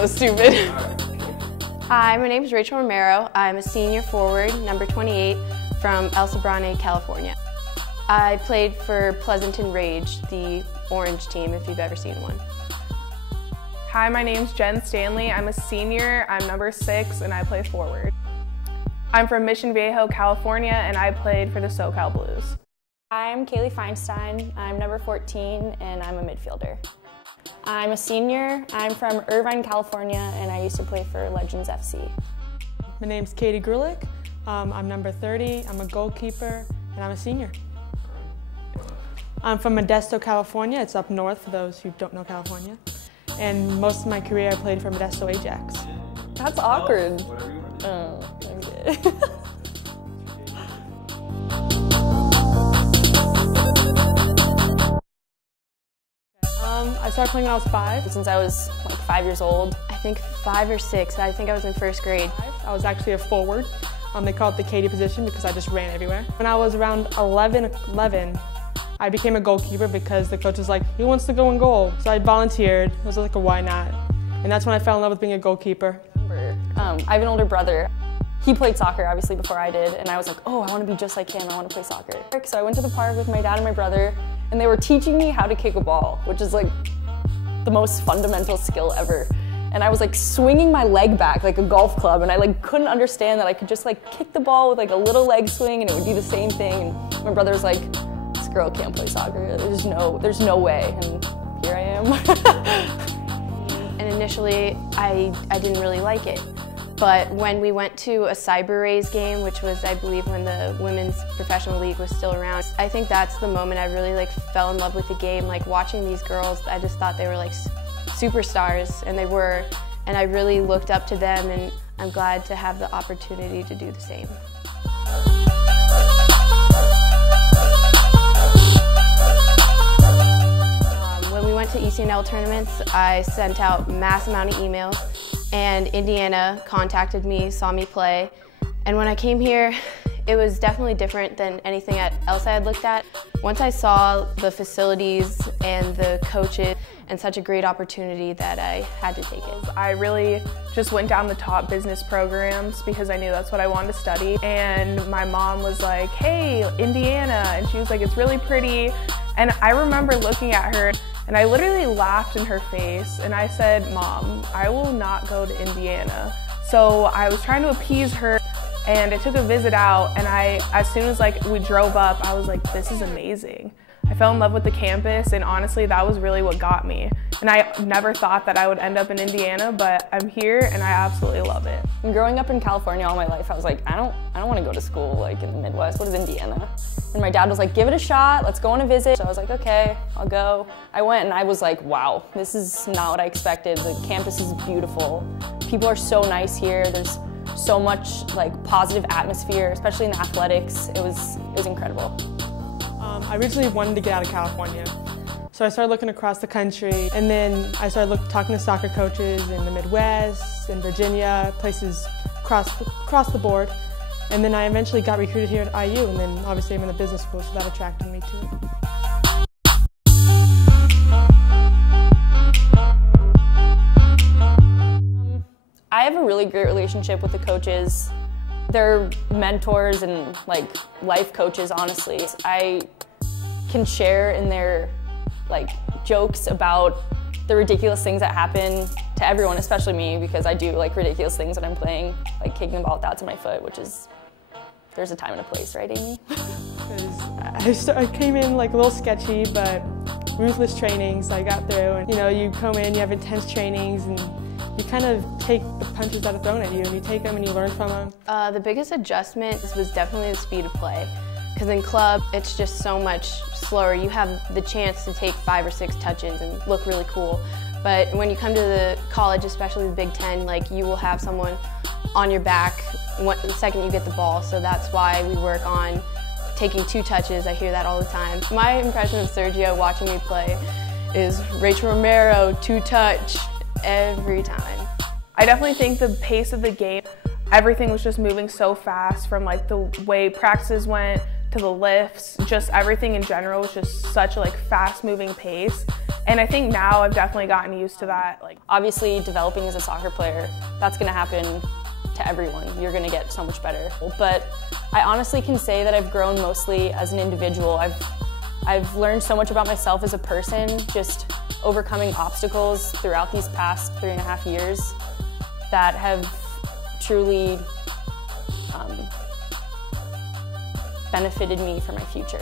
so stupid. Hi, my name is Rachel Romero. I'm a senior forward, number 28, from El Sobrante, California. I played for Pleasanton Rage, the orange team, if you've ever seen one. Hi, my name's Jen Stanley. I'm a senior, I'm number 6, and I play forward. I'm from Mission Viejo, California, and I played for the SoCal Blues. I'm Kaylee Feinstein. I'm number 14, and I'm a midfielder. I'm a senior. I'm from Irvine, California, and I used to play for Legends FC. My name's Katie Grulich. I'm number 30. I'm a goalkeeper, and I'm a senior. I'm from Modesto, California. It's up north for those who don't know California. And most of my career I played for Modesto Ajax. That's awkward. Oh, okay. I started playing when I was 5. Since I was like 5 years old. I think 5 or 6. I think I was in first grade. I was actually a forward. They call it the Katie position because I just ran everywhere. When I was around 11, I became a goalkeeper because the coach was like, who wants to go in goal? So I volunteered. It was like a why not? And that's when I fell in love with being a goalkeeper. I have an older brother. He played soccer obviously before I did, and I was like, oh, I want to be just like him. I want to play soccer. So I went to the park with my dad and my brother, and they were teaching me how to kick a ball, which is like the most fundamental skill ever. And I was like swinging my leg back like a golf club, and I like couldn't understand that I could just like kick the ball with like a little leg swing and it would do the same thing. And my brother was like, this girl can't play soccer. There's no way. And here I am. And initially, I didn't really like it. But when we went to a Cyber Rays game, which was, I believe, when the Women's Professional League was still around, I think that's the moment I really like fell in love with the game. Like watching these girls, I just thought they were like superstars, and they were. And I really looked up to them, and I'm glad to have the opportunity to do the same. When we went to ECNL tournaments, I sent out mass amount of emails. And Indiana contacted me, saw me play, and when I came here, it was definitely different than anything else I had looked at. Once I saw the facilities and the coaches, and such a great opportunity that I had to take it. I really just went down the top business programs because I knew that's what I wanted to study. And my mom was like, hey, Indiana, and she was like, it's really pretty. And I remember looking at her, and I literally laughed in her face, and I said, Mom, I will not go to Indiana. So I was trying to appease her, and I took a visit out, and as soon as like we drove up, I was like, this is amazing. I fell in love with the campus, and honestly, that was really what got me. And I never thought that I would end up in Indiana, but I'm here, and I absolutely love it. And growing up in California all my life, I was like, I don't want to go to school like in the Midwest. What is Indiana? And my dad was like, give it a shot, let's go on a visit. So I was like, okay, I'll go. I went, and I was like, wow, this is not what I expected. The campus is beautiful. People are so nice here. There's so much like positive atmosphere, especially in the athletics. It was incredible. I originally wanted to get out of California. So I started looking across the country, and then I started talking to soccer coaches in the Midwest, in Virginia, places across the board. And then I eventually got recruited here at IU, and then obviously I'm in the business school, so that attracted me to it. I have a really great relationship with the coaches. They're mentors and like life coaches, honestly. I can share in their like jokes about the ridiculous things that happen to everyone, especially me, because I do like ridiculous things when I'm playing, like kicking a ball with that to my foot, which is, there's a time and a place, right, Amy? I came in like a little sketchy, but ruthless trainings I got through. And you know, you come in, you have intense trainings, and you kind of take the punches that are thrown at you, and you take them and you learn from them. The biggest adjustment was definitely the speed of play. Because in club, it's just so much slower. You have the chance to take 5 or 6 touches and look really cool. But when you come to the college, especially the Big Ten, like you will have someone on your back the second you get the ball. So that's why we work on taking 2 touches. I hear that all the time. My impression of Sergio watching me play is Rachel Romero, 2-touch, every time. I definitely think the pace of the game, everything was just moving so fast, from like the way practices went to the lifts, just everything in general was just such a like fast moving pace. And I think now I've definitely gotten used to that. Like, obviously, developing as a soccer player, that's going to happen to everyone. You're going to get so much better. But I honestly can say that I've grown mostly as an individual. I've learned so much about myself as a person, just overcoming obstacles throughout these past 3.5 years that have truly benefited me for my future.